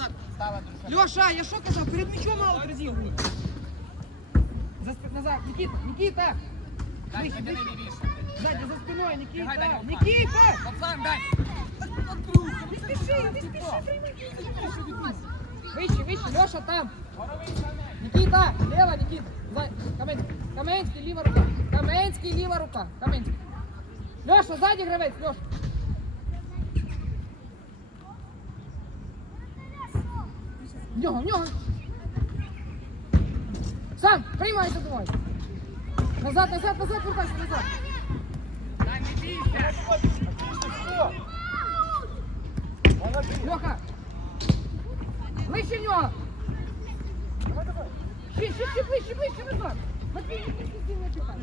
назад, назад! Став, Андрюша. Льоша, я що казав? Перед м'ячом мало розігруй. За спи- назад, Нікіта, Нікіта! Дай, Вище, ходи вище. лівіше. Ззаді, за спиною, Бігай, дай Нікіта! йому Нікіта! По фланг дай. Не спіши, не спіши, прийми. Вище, вище, Льоша там! Горовий штани. Нікіта, лева, Нікіта. Зай- Каменський, Каменський, ліва рука. Каменський, ліва рука. Каменський. Льоша, ззаді гравець, Льоша. В нього, в нього. Сам, приймай, забувай. Назад, назад, назад, вертайся, назад. Дай, не бійся. Молодец! Льоха. Вище в нього. Ще, ще, ще, ближче, ближче, назад. Матвій, не пішли, не чекай.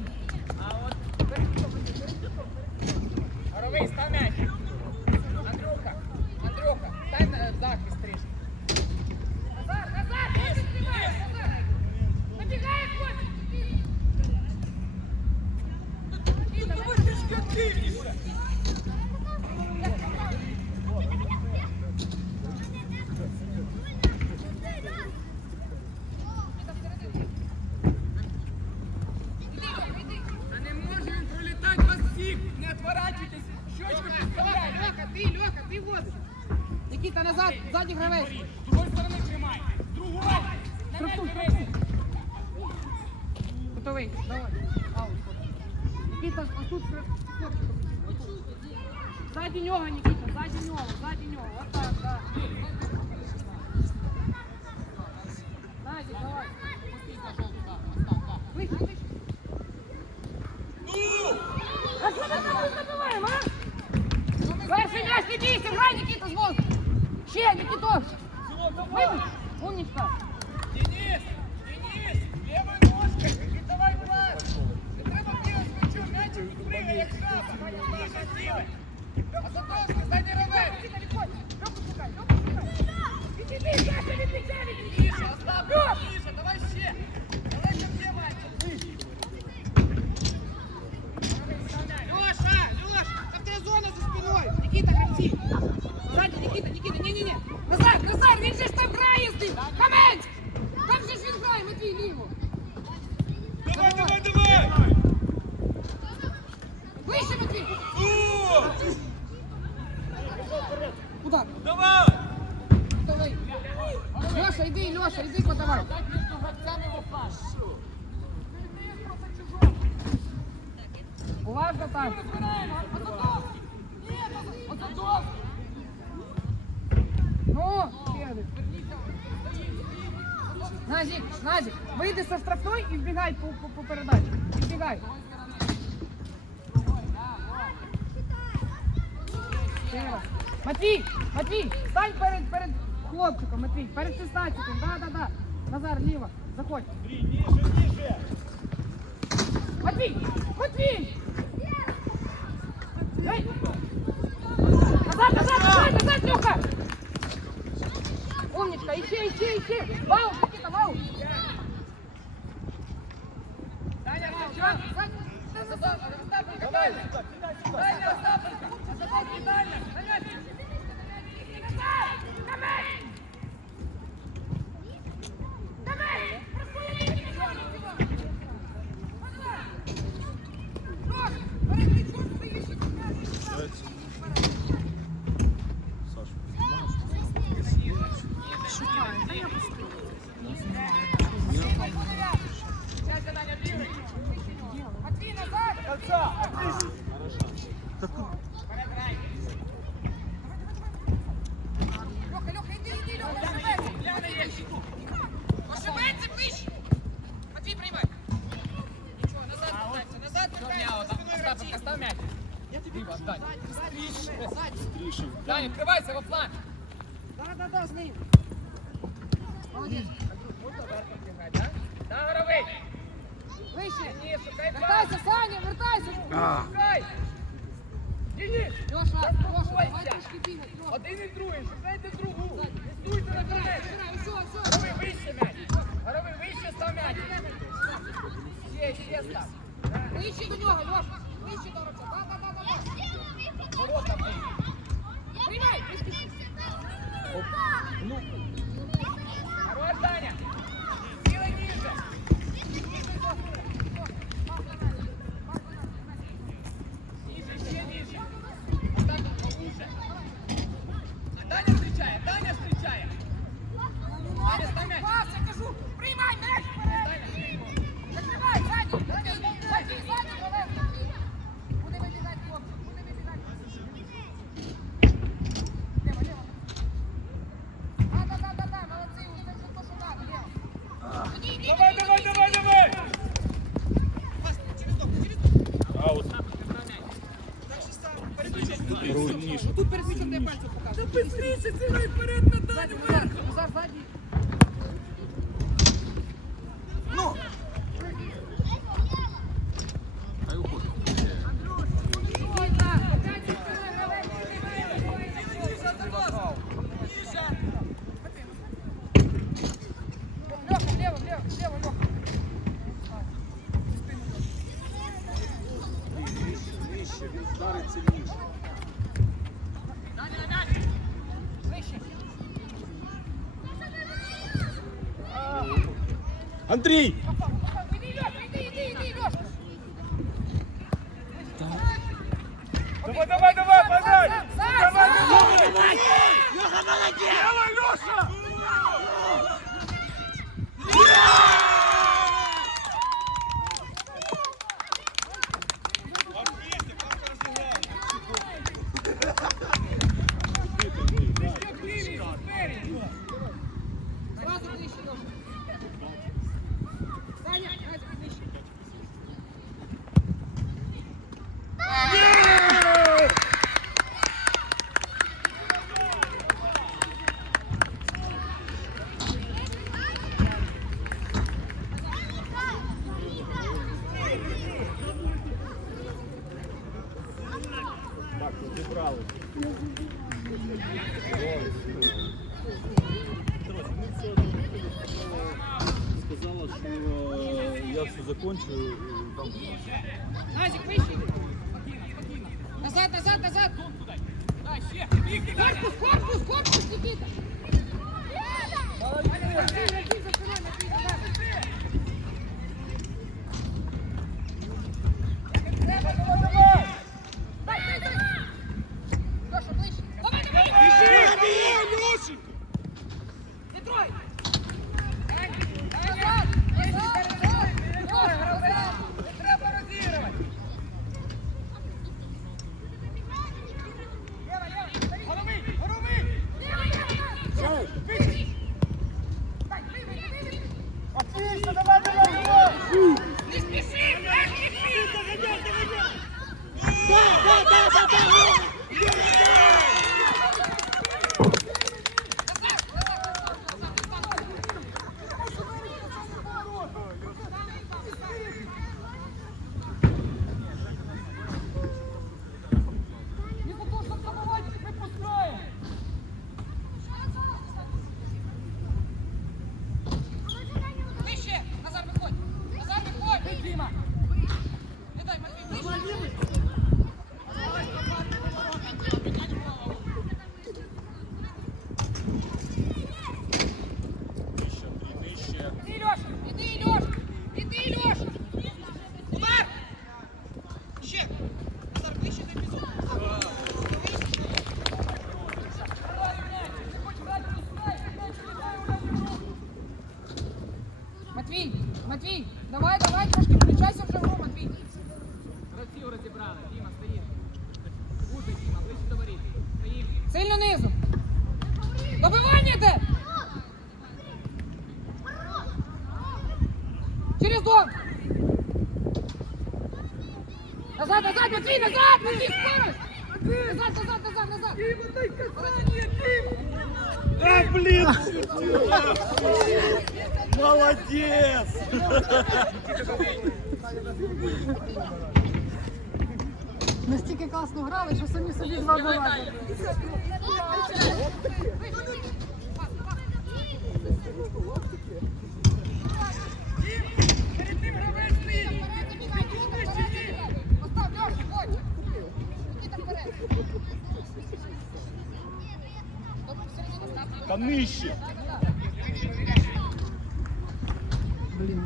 А от Горовий, став м'яч. Отворачуйтесь. Щочку Льоха, підставляй. Льоха, ти, Льоха, ти водиш. Нікіта, назад, ззаді гравець. З другої сторони тримай. М'яч Штрафуй, дивись. Готовий, давай. Аут. Нікіта, ось тут. Ззаді нього, Нікіта, ззаді нього, ззаді нього. Отак, так. Назік, давай. Перший м'яч, не бійся, грай, Нікіта, з воздуху. Ще, Нікітос. Вибух. Умничка. Денис! Денис! Левой ножкой! И давай брать! Не треба бігати м'ячом, м'ячик пригай, як шапка! Наша сила! А за трошки, ззаді ровець! Міша, Остап, вийди со штрафной і вбігай по, по, по передачі. І Вбігай. Ще раз. Матвій, Матвій, стань перед, перед хлопчиком, Матвій, перед 16 да, да, да. Назар, ліво, заходь. Три, ниже, ниже! Матвій, Матвій! Ей! Назад, назад, назад, назад, Леха! Умничка, ищи, ищи, ищи! Вау, Никита, вау! Давай сюда, кидай сюда! Даня, Остапенко. Остапенко, Даня. Даня, Да-да-да, з ним. Молодець. Да, Горовий. Вище. Ні, шукай Вертайся, Саня, вертайся. А. Шукай. Ні-ні. Льоша, Льоша, давай трошки бігати. Один і другий, шукайте другу. Не стуйте на конець. Горовий, вище м'яч. Горовий, вище став м'яч. Ще, ще став. Вище до нього, Льоша. Вище до руки. Да-да-да. Ворота. Приймай, вище. Оп. Ну. Хорош, Даня! Заводи. Андрій! Давай, давай, давай, подай! Давай, давай! Леха, молодец! Давай, Леша! 关注，嗯，到。Ходи! Назад, назад, назад, назад! Дима, дай блин! Молодец! Настільки класно грали, що самі собі два давали. Да нынче. Блин.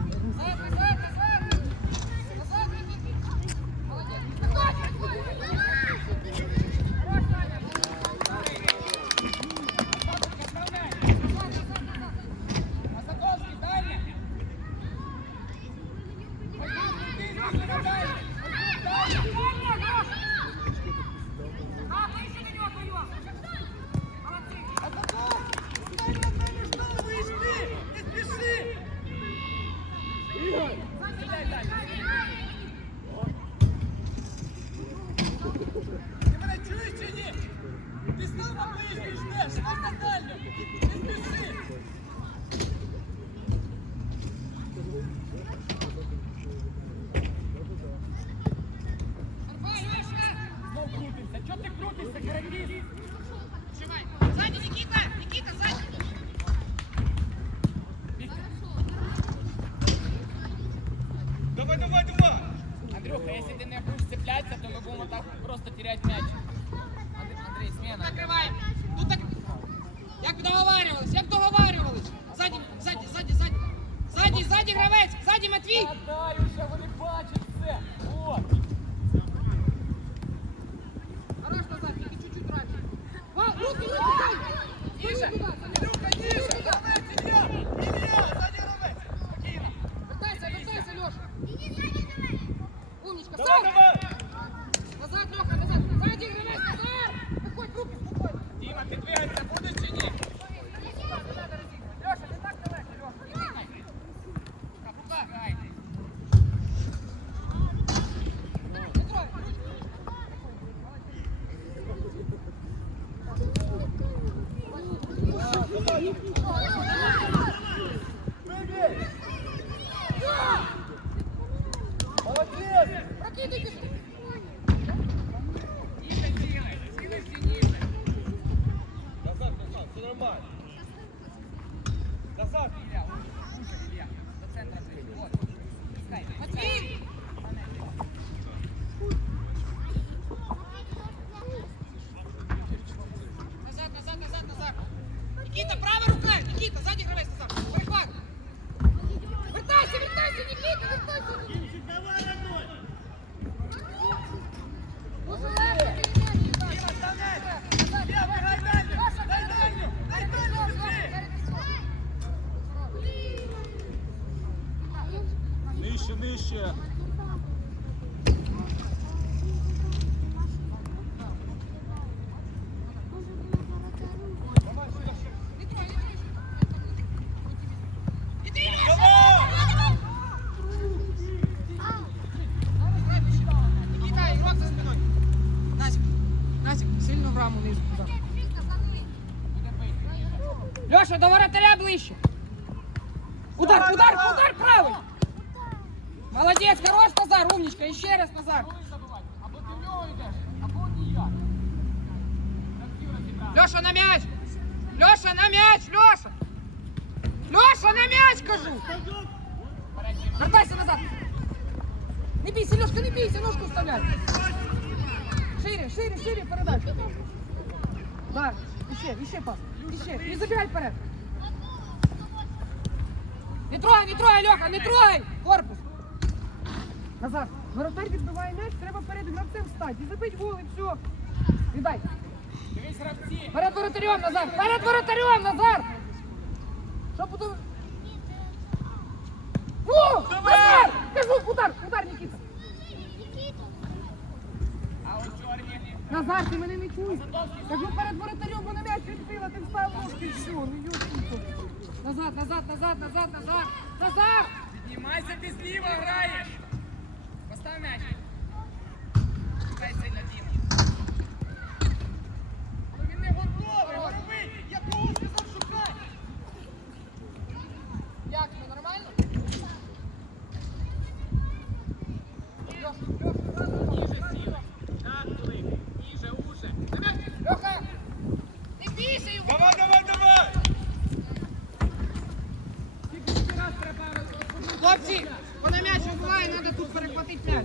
Що ти крутишся, каратіст? Тримай. Ззаді, Нікіта! Нікіта, ззаді! Давай, давай, давай! Андрюха, если ты не будешь цепляться, то мы будем вот так просто терять мячик. нижче, нижче. Леша на мяч! Леша на мяч! Леша! Леша на мяч, кажу! Вертайся назад! Не бейся, Лешка, не бейся, ножку вставляй! Шире, шире, шире, передай! Да, іще, іще пас, іще, не забирай порядок. Не трогай, не трогай, Леха, не трогай! Корпус! Назад! Воротар відбиває м'яч, треба перед гравцем встати і забить гол, і все! Віддай! Перед воротарем, Назар! Перед воротарем, Назар! Що потом... О! Назар! Кажу, удар! Удар, Нікіта! Назар, ти мене не чуєш! Кажу, перед воротарем, вона м'яч відбила, ти встав ложки, що? Ну, йо, Назад, назад, назад, назад, назад! Назар! Піднімайся, ти зліва граєш! Постав м'яч!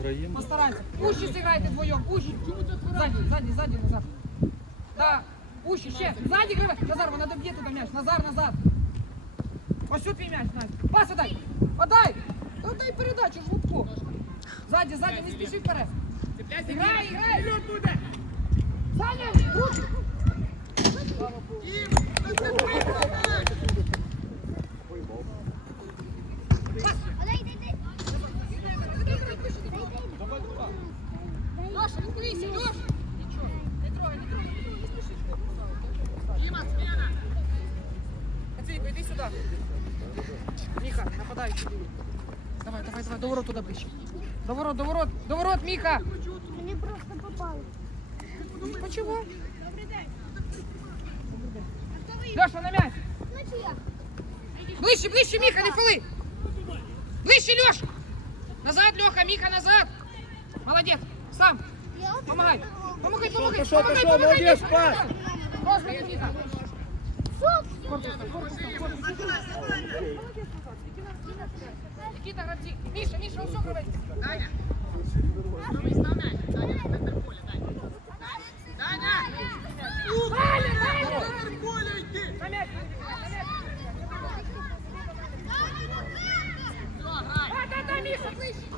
Програємо. Постараємося. Уші зіграйте вдвоєм, уші. сзади, сзади, сзади назад. Да. Уші, ще. сзади, гривай. Назар, вона доб'є туди м'яч. Назар, назад. Ось тут твій м'яч, Надь. Пас отдай. Подай. Ну дай передачу, жлудко. Сзади, сзади, не спеши, вперед. Грай, грай. Вперед буде. Саня, руки. І, ну Леша, відкрийся, Леша. Нічого. Не трогай, не трогай. Не спіши. Діма, смена. Матвійко, іди сюди. Міха, нападаючий. Давай, давай, давай, до ворот туди ближче. До ворот, до ворот, до ворот, Міха. Мені просто попали. Почему? Леша, на м'яч. Ближче, ближче, Міха, не фоли. Ближче, Леша. Назад, Леха, Міха, назад. Молодець. Сам. Помагай. Помагай, помагай. Пішов, помагай, пішов, помагай, молодець, помагай. пас. Просто, Міха. Корпус, корпус, корпус. Никита, гравці. Міша, Міша, ось гравець. Даня. Давай, став м'яч. Даня, в центр поля, Даня. Даня. Даня, Даня. Центр поля йди. На м'яч, на м'яч. Все, грай. А, да, да, Міша, ближче.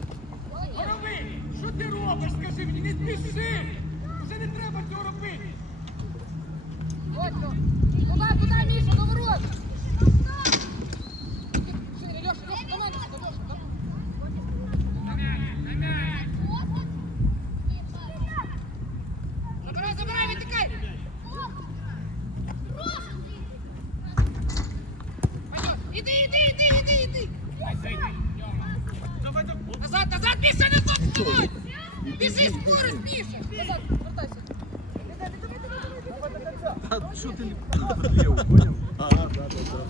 Ти робиш, скажи мені, не спіши. Вже не треба цього робити. Вот, ну. Туда, туда, Миша, до ворот. А що ти вліво, поняв? Ага, да, да, да.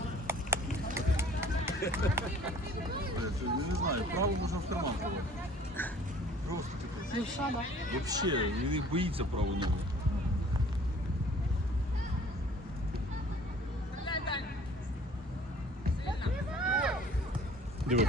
Це, я не знаю, право можна в карман ховати. Просто таке. Левша, да? Вообще, він їх боїться право нього. Диви.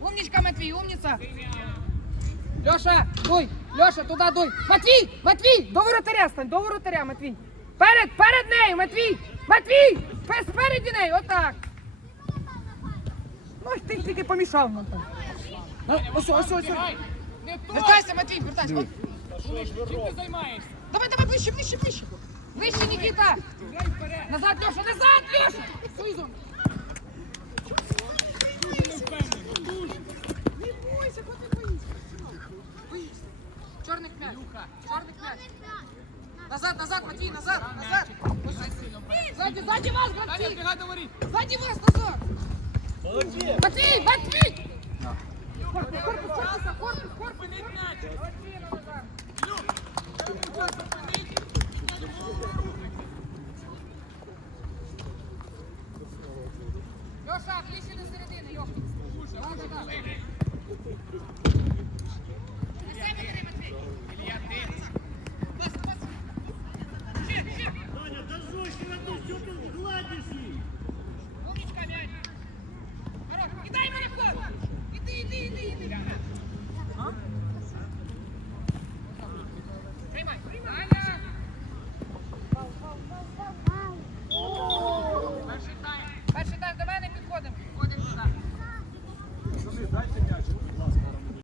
Умничка, Матвей, умница. Леша, дуй. Леша, туда дуй. Матвій, Матвій, до воротаря стань, до воротаря, Матвій. Перед, перед нею, Матвій. Матвій, пе- спереді нею, отак. Ну, ти тільки помішав нам там. Ну, Ось, ось, ось. Вертайся, Матвій, вертайся. От. Чим ти займаєшся? Давай, давай, ближче, ближче, ближче. Грай вперед. Назад, Леша, назад, Леша. Свою зону. Илюха. Черный пять. Назад, назад, Матвей, назад, назад. Сзади, сзади вас, Матвей. Сзади вас, назад. Матвей, Матвей. Корпус, корпус, корпус, корпус, корпус. Леша, ближче до середини, Йоха. Так, так, так.